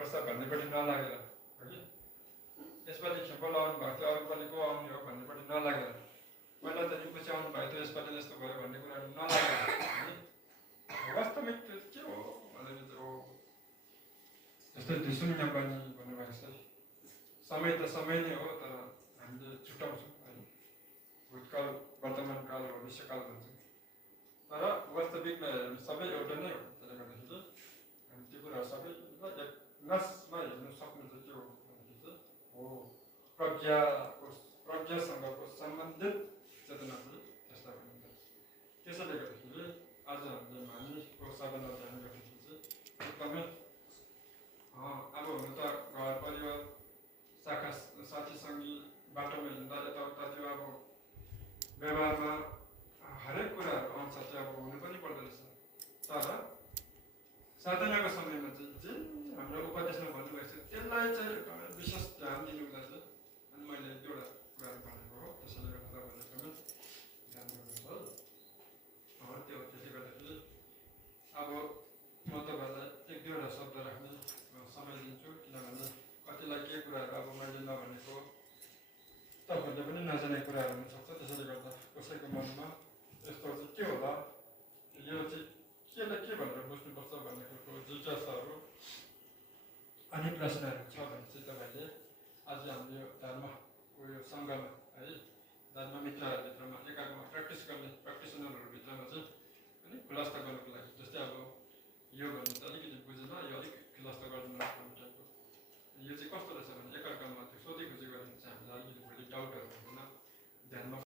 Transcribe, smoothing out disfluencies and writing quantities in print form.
गर्नुपर्छ भन्नेपट्टि नलागेर हो कि यसपालि खेप्पा लाउनु भएको थियो अरूपालि को आउने हो भन्नेपट्टि नलागेर पहिला त रिम्पोछे आउनु भएको थियो यसपालि जस्तो भयो भन्ने कुरा नलागेर वास्तविक त्यो के हो भनेर हो जस्तै दिसुङ न्याम्पानी भन्नुभएको छ समय त समय नै हो तर हामीले छुट्याउँछौँ होइन भूतकाल वर्तमान काल भविष्यकाल भन्छौँ तर वास्तविकमा सबै एउटा नै हो त्यसले गर्दाखेरि हामी त्यो कुरा सबैलाई एक नसमा हेर्नु सक्नु चाहिँ के हो भन्दाखेरि चाहिँ हो प्रज्ञासँगको सम्बन्धित चेतना पनि त्यस्ता भनिन्छ त्यसैले गर्दाखेरि आज हामीले मानिसको साधना ध्यान गर्दाखेरि चाहिँ एकदमै अब हुन त घर परिवार शाखा साथी सङ्गी बाटोमा हिँड्दा यताउता त्यो अब व्यवहारमा हरेक कुराहरू आउँछ त्यो अब हुनु पनि पर्दो रहेछ तर साधनाको समयमा चाहिँ जुन हाम्रो उपदेशमा भन्नुभएको छ त्यसलाई चाहिँ एकदमै विशेष ध्यान दिनु हुँदछ